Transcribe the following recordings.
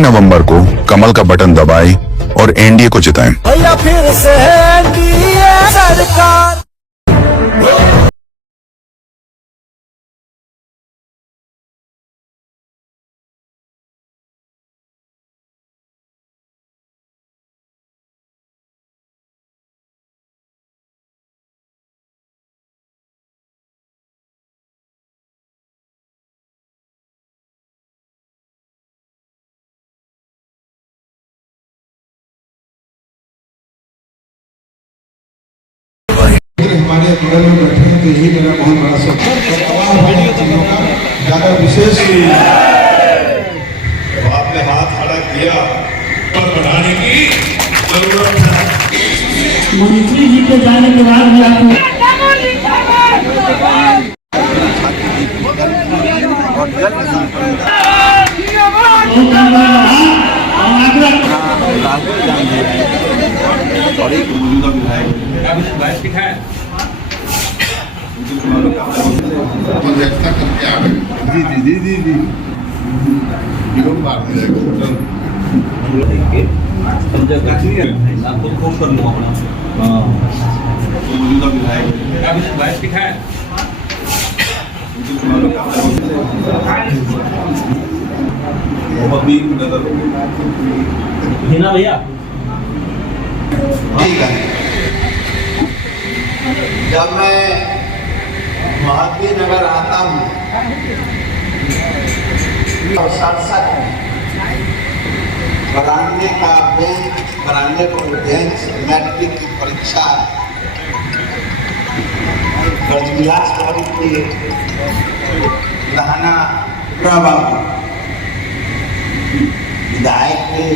नवंबर को कमल का बटन दबाएं और एनडीए को जिताएं। भैया फिर से एनडीए सरकार। हमारे बगल में बैठे हैं तो यही मेरा बहुत बड़ा सपना ज्यादा विशेष आपने हाथ खड़ा किया पर बढ़ाने की जरूरत है। मंत्री जी के जाने के बाद भी आपको और एक मौजूदा विधायक है जी जी जी जी जी मौजूदा विधायक है भैया जब मैं महावीर नगर आता हूँ और 67 92 का बेंच 92 को बेंच मैट्रिक की परीक्षा ब्रजविलास भवन के लहाना बाबू विधायक थे।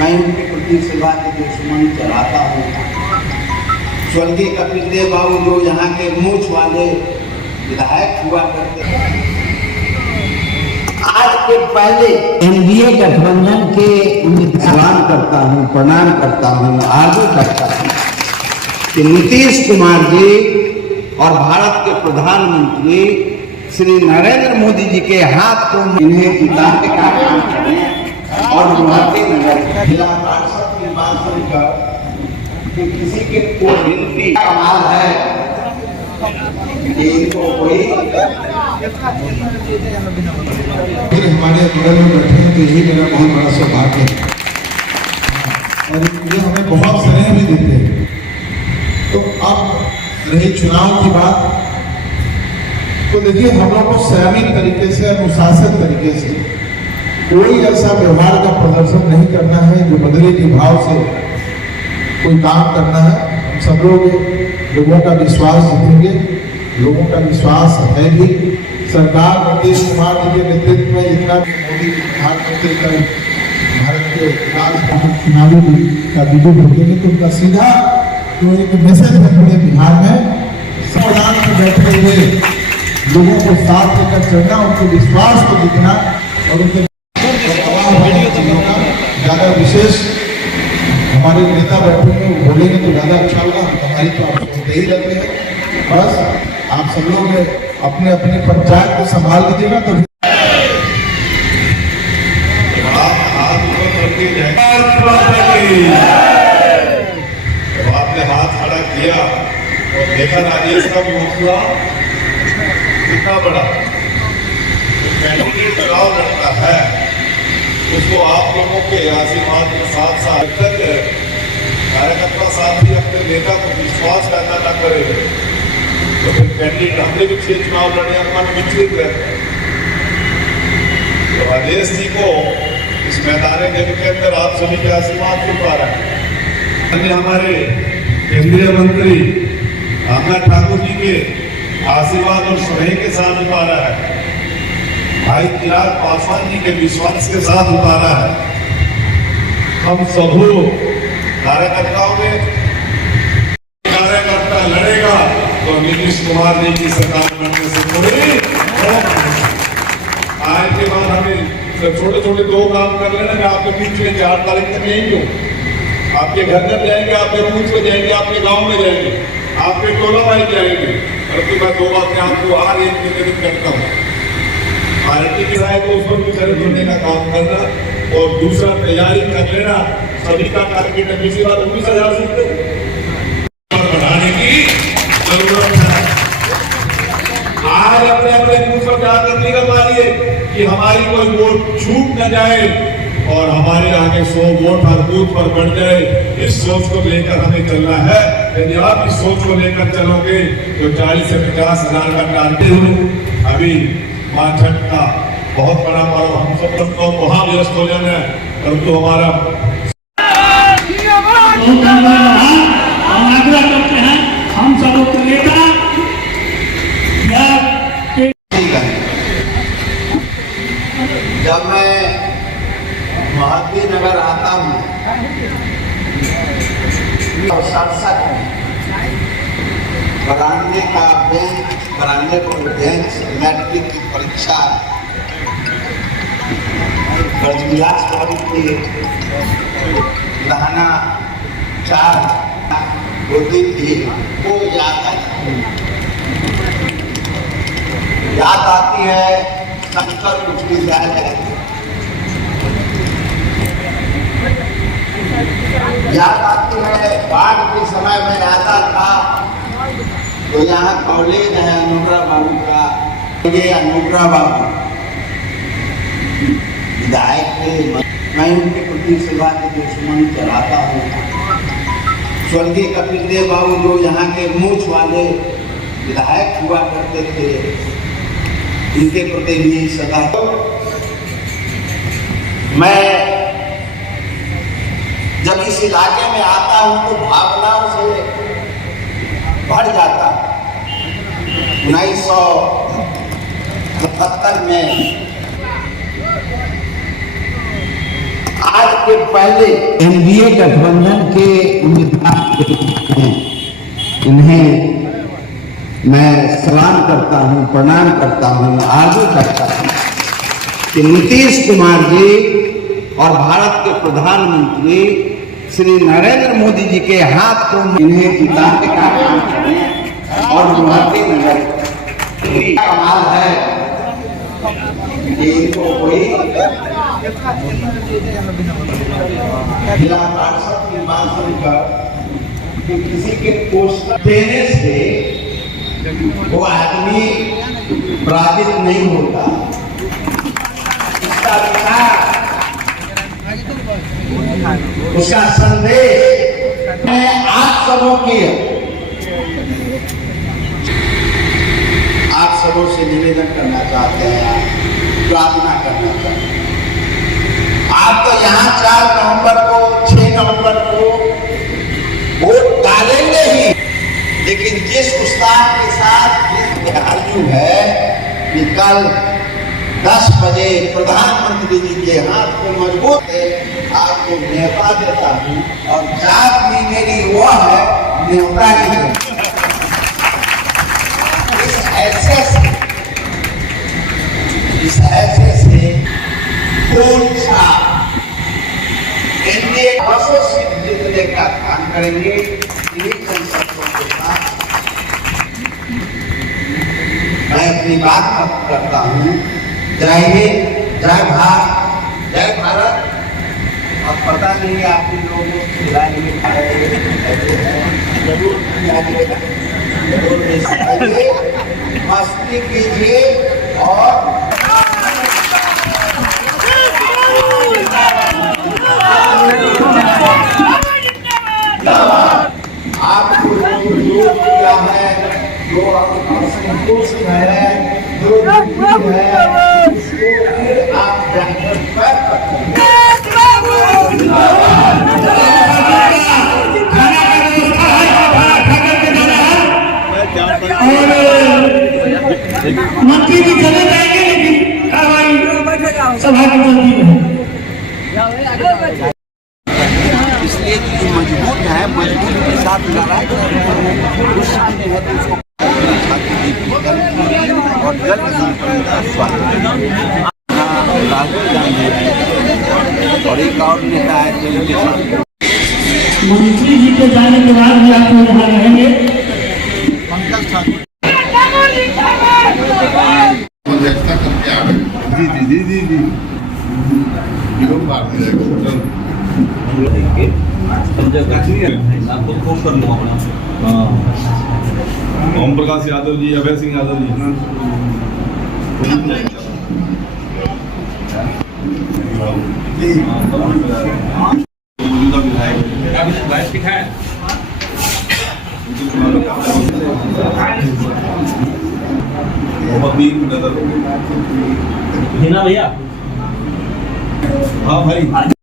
मैं उनके प्रति सेवा के दुश्मन चलाता हूँ। स्वर्गीय कपिल देव बाबू जो यहाँ के मूछ वाले विधायक हुआ करते हैं, आज के पहले एनडीए गठबंधन के सलाम करता हूँ, प्रणाम करता हूँ, आगे करता हूँ कि नीतीश कुमार जी और भारत के प्रधानमंत्री श्री नरेंद्र मोदी जी के हाथ को इन्हें जिताने का काम करें। और महावीर नगर जिला पार्षद की बात सुनकर कि किसी के को गिनती कमाल है कि इनको कोई हमारे बगल में बैठे हैं तो यही मेरा बहुत बड़ा सौभाग्य है और ये हमें बहुत स्नेह भी देते हैं। तो अब रही चुनाव की बात, तो देखिए हम लोग को संयमित तरीके से, अनुशासित तरीके से कोई ऐसा व्यवहार का प्रदर्शन नहीं करना है जो बदले के भाव से कोई काम करना है। हम सब लोग लोगों का विश्वास जीतेंगे, लोगों का विश्वास है भी। सरकार नीतीश कुमार जी के नेतृत्व में जितना भी मोदी प्रधानमंत्री का भारत के चुनावी का विजय भोगेंगे तो उनका सीधा तो एक मैसेज है पूरे बिहार में, संविधान में बैठे हुए लोगों को साथ लेकर चलना, उनके विश्वास को जीतना और उनके ज्यादा विशेष हमारे नेता बैठे हैं बोलेंगे तो ज्यादा अच्छा होगा। हमारी तो आप सुनते ही रहते हैं। बस आप सब लोग अपने अपने पंचायत को संभाल लीजिएगा। तो आपने हाथ खड़ा किया और देखा राजेश का भी हौसला कितना बड़ा। कैंडिडेट चुनाव लड़ता है उसको आप लोगों के आशीर्वाद के साथ साथ तक कार्यकर्ता साथी अपने नेता को विश्वास पैदा न करे तो फिर कैंडिडेट हमने भी 6 चुनाव लड़े मन विचलित रहते। तो राजेश जी को इस मैदान जंग के अंदर आप सभी के आशीर्वाद मिल पा रहा है। हमारे केंद्रीय मंत्री रामनाथ ठाकुर जी के आशीर्वाद और स्नेह के साथ उतारा है। भाई चिराग पासवान जी के विश्वास के साथ उतारा है। हम सभी कार्यकर्ताओं ने कार्यकर्ता लड़ेगा तो नीतीश कुमार जी की सरकार बनने से थोड़ी आज के बाद हमें छोटे छोटे 2 काम कर लेना। मैं आपके बीच में 4 तारीख तक यही हूँ, आपके घर घर जाएंगे, आपके बूथ में जाएंगे, आपके गांव में जाएंगे, आपके टोला में जाएंगे। परंतु मैं 2 बातें आपको आज एक निवेदन करता हूँ। पार्टी की राय को उस पर विचार करने का काम करना और दूसरा तैयारी कर लेना, सभी का टारगेट है दूसरी बात 19,000 सीट बढ़ाने की जरूरत है। आज अपने अपने बूथ पर जाकर निगम मानिए कि हमारी कोई वोट छूट न जाए और हमारे आगे 100 वोट हर बूथ पर बढ़ जाए। इस सोच को लेकर हमें चलना है। यदि आप इस सोच को लेकर चलोगे तो 40 से 50,000 का टारगेट अभी मां छठ का बहुत बड़ा पर्व हम सब लोग को वहां व्यस्त हो जाना है, परंतु हमारा बहुत धन्यवाद और आग्रह करते हैं हम सब लोग के नेता या जब मैं महात्मा नगर आता हूँ और 67 बरामदे का बेंच, बरामदे पर बेंच मैट्रिक की परीक्षा ब्रजविलास बाबू के लहाना 4 होती थी, वो याद आती है शंकर उच्च विद्यालय, याद आती है बाढ़ के समय में आता था तो यहाँ कॉलेज है अनुग्रह बाबू का, ये अनुग्रह बाबू विधायक थे, मैं उनके प्रति सेवा के दुश्मन चलाता हूँ। स्वर्गीय कपिल देव बाबू जो यहाँ के मूछ वाले विधायक हुआ करते थे, इनके प्रति भी सदा मैं जब इस इलाके में आता हूँ तो भावनाओं से भर जाता। 1977 में आज के पहले एनडीए गठबंधन के उम्मीदवार हैं, इन्हें मैं सलाम करता हूं, प्रणाम करता हूं, आगे करता हूं कि नीतीश कुमार जी और भारत के प्रधानमंत्री श्री नरेंद्र मोदी जी के हाथ को इन्हें जिताने का काम करें और गुवाहाटी नगर कमाल है कि इनको कोई जिला पार्षद की बात सुनकर कि किसी के पोस्ट देने से वो आदमी पराजित नहीं होता। उसका विचार, उसका संदेश मैं आप सबों से निवेदन करना चाहते हैं, प्रार्थना करना चाहते हैं। आप तो यहाँ 4 नवंबर को, 6 नवंबर को वोट डालेंगे ही, लेकिन जिस उत्साह के साथ जिस ख्यालू है कि कल 10 बजे प्रधानमंत्री जी के हाथ को मजबूत है, आपको न्योता देता हूँ और जात भी मेरी वो है न्योता ही है। इस ऐसे से खून साफ एनडीए 200 सीट जीतने का काम करेंगे। इन्हीं संकल्पों के साथ मैं अपनी बात खत्म करता हूँ। जय हिंद, जय भारत। अब पता नहीं आप लोगों को खिलाने में जरूर मस्ती कीजिए और आपको जो किया है, जो असंतुष्ट है, जो दुखी है, उसको फिर आप जाकर पैर मंत्री जी चले जाएंगे लेकिन कार्रवाई सभा की चलती है। इसलिए मजबूत है, मजबूती के साथ लड़ाई गुस्सा में है तो उसको और जल्द राहुल गांधी और एक और नेता है जिनके साथ मंत्री जी के जाने के बाद भी आप लोग यहाँ रहेंगे। पंकज ठाकुर जी। हीरो भारतीय ओम प्रकाश यादव जी, अभय सिंह यादव जी। मौजूदा विधायक मोहम्मद बीन नजर। भैया हाँ भाई।